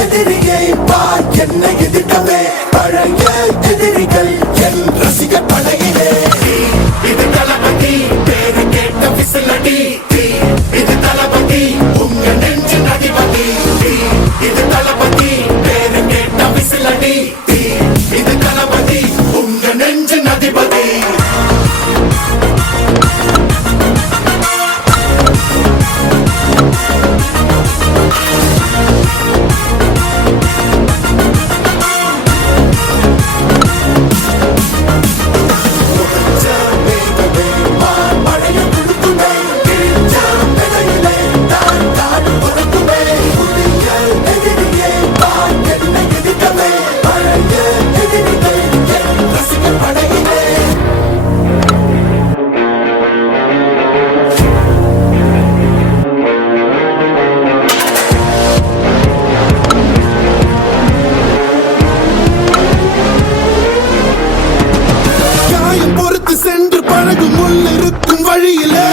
எதிரியை பார் என்னை எதிர்க்கவே பழைய எதிரிகள் என் ரசிக படையிலே இது தளபதி பேரு கேட்ட விசிலடி இது தளபதி உங்க நெஞ்சின் அதிபதி இது தளபதி பேரு கேட்ட விசிலடி இது தளபதி உங்க நெஞ்சின் அதிபதி சென்று பழகும் முள் இருக்கும் வழியிலே